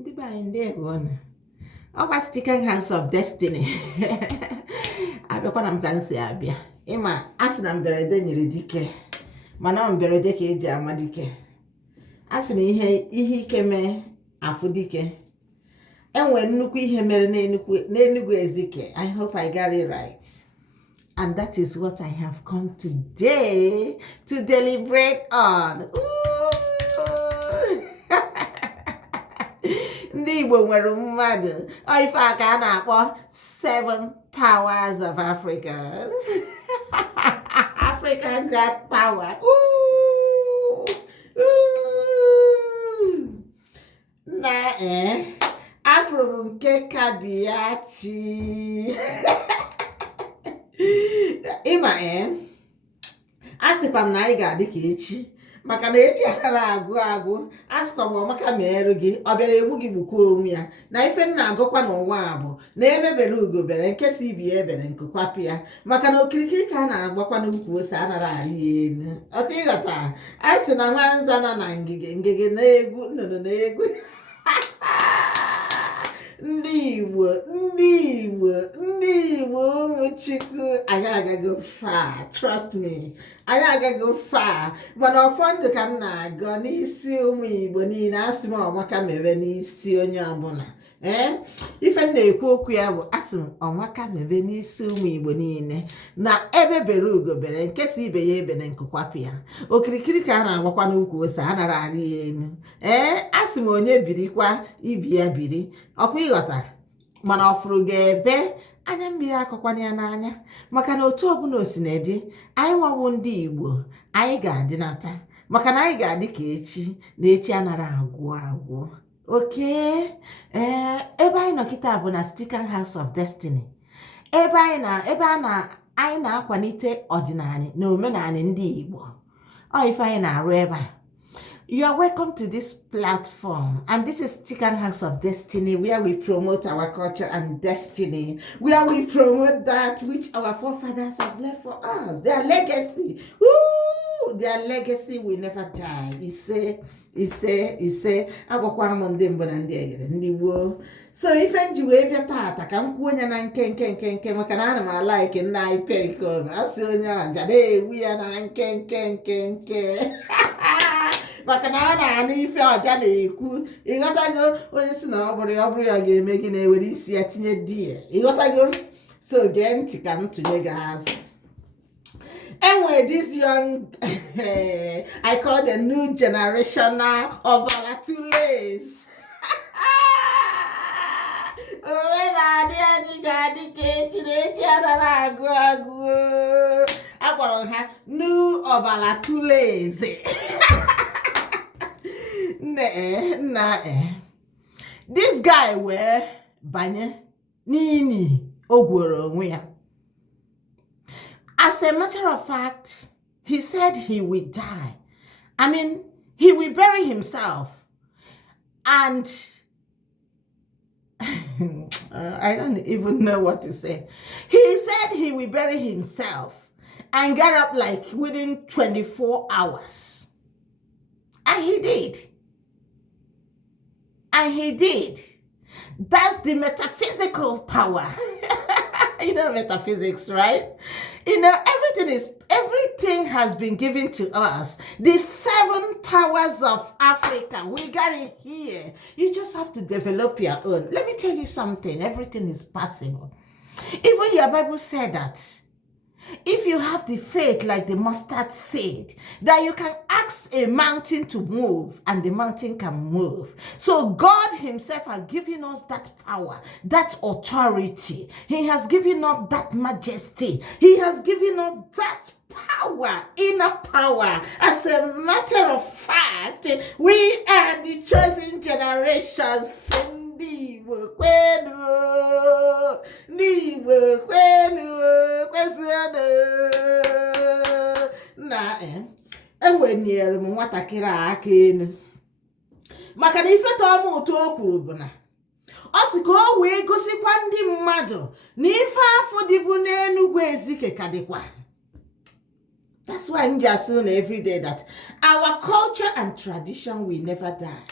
Ndị be anyị ndewo nụ. Ọkwa Sticken House of Destiny. Abịakwana m ka m si abịa. Ịma a sị na mberede nyere dike, mana mberede ka eji ama dike. A sị na ihe ike mee afụ dike. Enwere nnukwu ihe mere n'Enugu Ezike. I hope I got it right. And that is what I have come today to deliberate on. Ndị Igbo nwere mmadụ ife a ka a na-akpọ 7 powers of Africa. Africa got power. Na afro nke kabiati. Ịma asịkwa m na anyị ga-adị ka echi, maka na echi akara agụ asịkwa m ọmaka merụ gị ọ bịara egbu gị gbukwa onwe ya na ife nna agụkwa n'ụwa bụ na emebere ugo bere nke si ibi ebere nkụkwapụ ya, maka na okirikiri ka a na-agbakwa n'ukwu ose anara arị ya elu. Ọka ịghọta, a sị na nwanza nọ na ngige na-egwu nnụnụ na-egwu. Ndị Igbo ụmụ Chukwu, anyị agago far, trust me, anyị agago far. Mana ụfọdụ ka m na-agọ n'isi ụmụ Igbo niile, asị m ọmaka mebe n'isi onye ọbụla. Ife m na-ekwu okwu ya bụ asị m ọmaka mebe n'isi ụmụ Igbo niile, na ebe bere ugo bere nke si ibe ya ebere nkụkwapụ ya. Okirikiri ka a na-agbakwa n'ukwu ose a nara arị ya elu. Asị m onye birikwa ibi ya biri. Ọkwa ịghọta, mana ọfụrụ ga-ebe anya mmiri akọkwana ya n'anya, maka na otu ọbụla o si na-edi, anyị nwawo ndị Igbo anyị ga-adịnata, maka na anyị ga-adị ka echi, na echi anara agwụ. Okay, ebe anyị nọ kịta bụ na Sticken House of Destiny, ebe anyị na-akwalite ọdịnala na omenala ndị Igbo. Ọ ife anyị na-arụ ebe a. You are welcome to this platform, and this is Sticken House of Destiny, where we promote our culture and destiny, where we promote that which our forefathers have left for us, their legacy. Their legacy will never die. Ise agwakwara m ndị mbụ na ndị egere ndị gboo. So ife nji wee bịa tata ka m kwuo onye na nke maka na ana m ala ike nna anyị perikobe asị onye aja na-ewu ya na nke maka na a na-anụ ife ọja na-ekwu. Ịghọtago, onye si na ọ bụrụ ya ga-eme gị na-ewere isi ya tinye di ya. Ịghọtago, so gee ntị ka m tụnye gị azụ. Anyway, this young, I call the new generational of Balatules. New Obalatules. This guy were banye nini ogworo onwe ya. As a matter of fact, he said he will die. I mean, he will bury himself. And I don't even know what to say. He said he will bury himself and get up like within 24 hours. And he did. That's the metaphysical power. You know metaphysics, right? You know, everything has been given to us. The 7 powers of Africa, we got it here. You just have to develop your own. Let me tell you something. Everything is possible. Even your Bible said that if you have the faith like the mustard seed, that you can ask a mountain to move and the mountain can move. So God himself has given us that power, that authority. He has given us that majesty. He has given us that power, inner power. As a matter of fact, we are the chosen generation. Enwenyere m nwatakịrị aka enu maka na ifeta ọmụ otu o kwuru bụ na ọ sị ka o wee gosikwa ndị mmadụ na ife afọ dịbụ n'Enugu Ezike ka dịkwa. That's why I'm just saying every day that our culture and tradition will never die.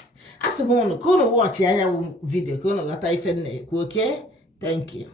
As a mono, watch your video, okay? Thank you.